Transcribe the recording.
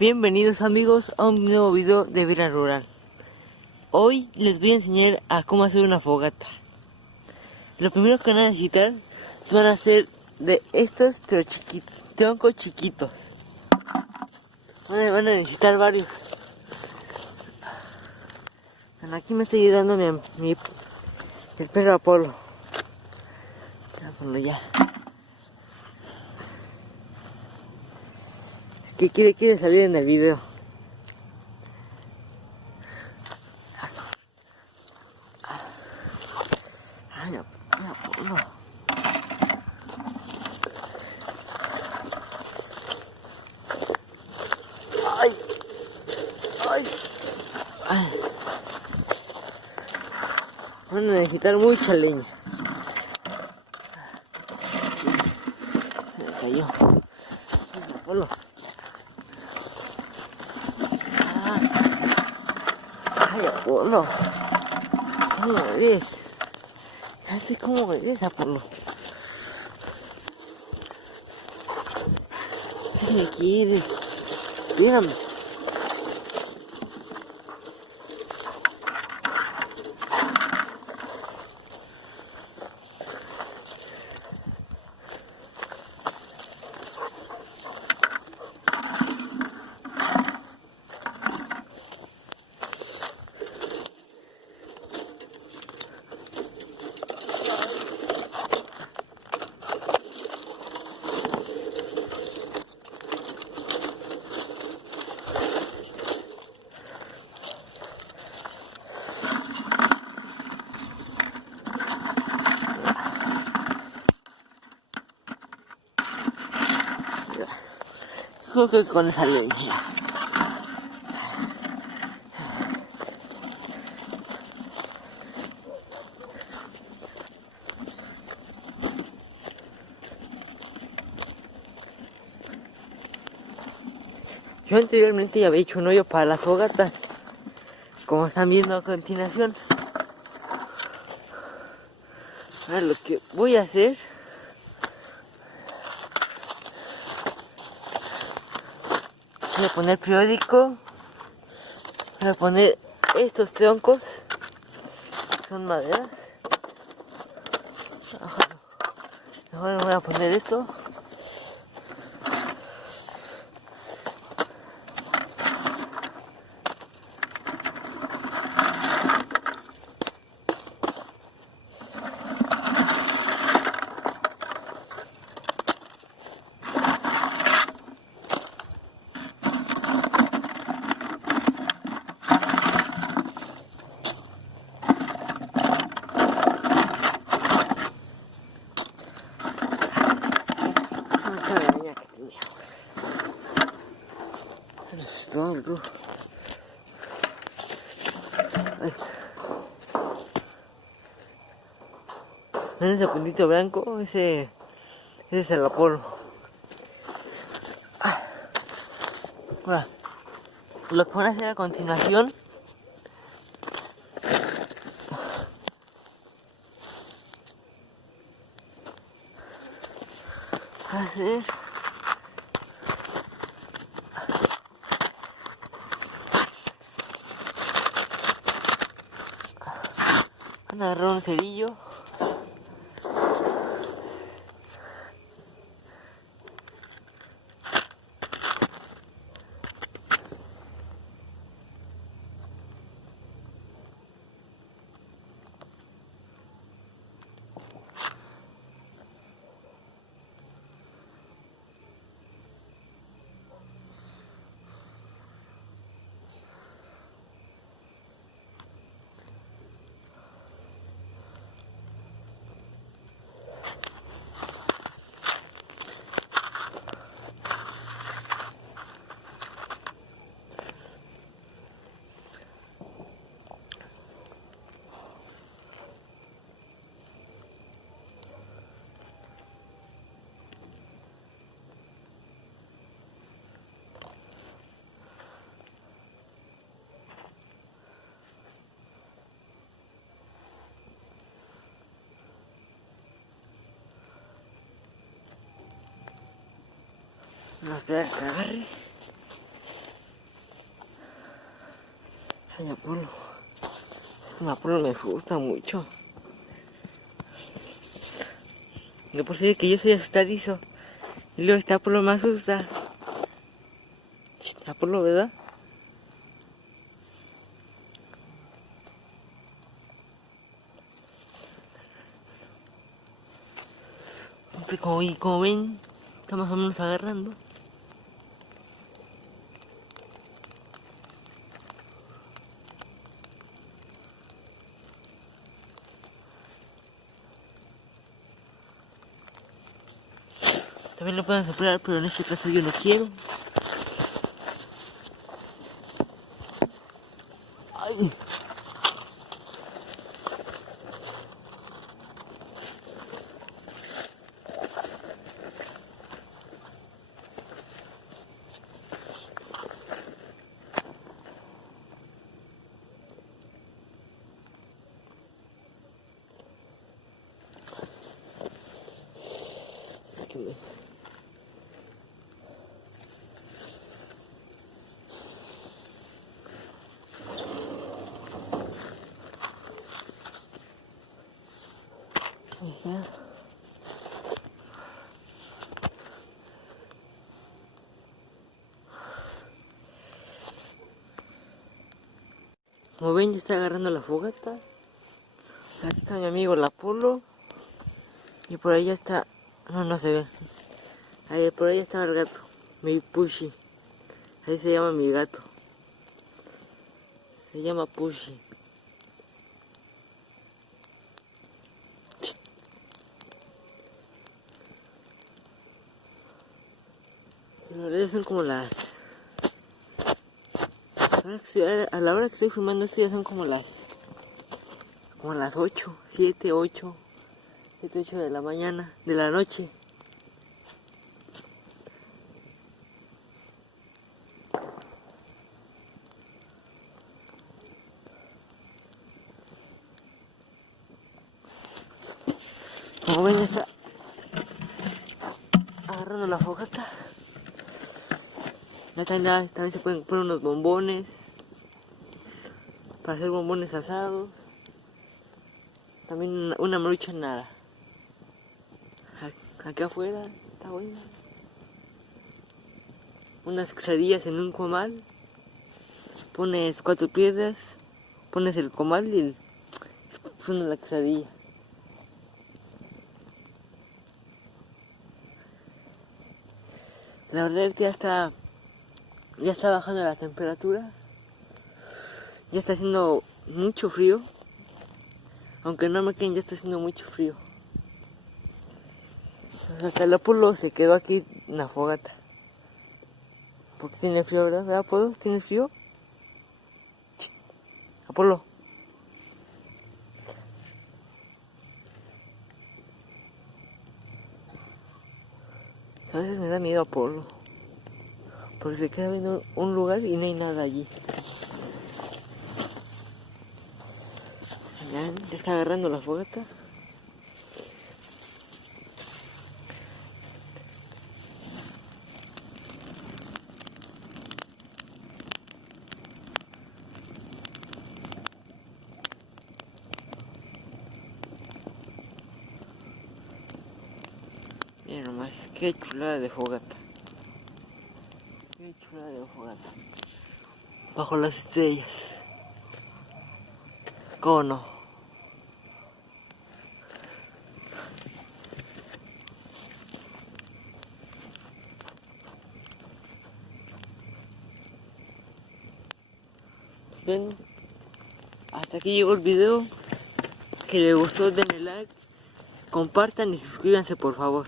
Bienvenidos amigos a un nuevo video de vida rural. Hoy les voy a enseñar a cómo hacer una fogata. Lo primero que van a necesitar van a ser de estos pero chiquitos, troncos chiquitos. Van a necesitar varios. Bueno, aquí me está ayudando el perro Apolo. Bueno, ya. Que quiere salir en el video. Ay, Apolo. Ay, ay, ay. Van a necesitar mucha leña. Me cayó. Apolo. Ay, Apolo. ¿Cómo eres? Ya sé cómo eres, Apolo. ¿Qué me quieres? Cuídame. Creo que con esa leña. Yo anteriormente ya había hecho un hoyo para las fogatas, como están viendo a continuación. Ahora lo que voy a hacer voy a poner periódico, voy a poner estos troncos, son maderas. Ahora voy a poner esto. ¿Ven ese puntito blanco? Ese es el Apolo. Bueno, lo que van a hacer a continuación va a ser van a agarrar un cerillo. Vamos a esperar a que agarre. Ay, Apolo. Apolo me asusta mucho. De por sí que yo soy asustadizo. Y luego este Apolo me asusta. Apolo, ¿verdad? Como ven, está más o menos agarrando. También lo pueden soplar, pero en este caso yo no quiero. ¡Ay! Ya. Como ven, ya está agarrando la fogata. Aquí está mi amigo el Apolo. Y por ahí ya está... No se ve. Ahí, por ahí está el gato. Mi Pushy. Ahí se llama mi gato. Se llama Pushy. Ya son como las... A la hora que estoy filmando esto ya son como las 8, 7, 8 de la mañana, de la noche. Como ven, está agarrando la fogata. Ya también se pueden poner unos bombones para hacer bombones asados. También una marucha nada. Acá afuera está buena. Unas quesadillas en un comal. Pones 4 piedras, pones el comal y suena la quesadilla. La verdad es que ya está bajando la temperatura. Ya está haciendo mucho frío. Aunque no me creen, ya está haciendo mucho frío. Hasta el Apolo se quedó aquí en la fogata. Porque tiene frío, ¿verdad? Apolo? ¿Tienes frío? Apolo. A veces me da miedo Apolo. Porque se queda viendo un lugar y no hay nada allí. Ya está agarrando la fogata. Miren nomás, qué chulada de fogata. Qué chulada de fogata. Bajo las estrellas. ¿Cómo no? Ven, hasta aquí llegó el video. Si les gustó denle like, compartan y suscríbanse por favor.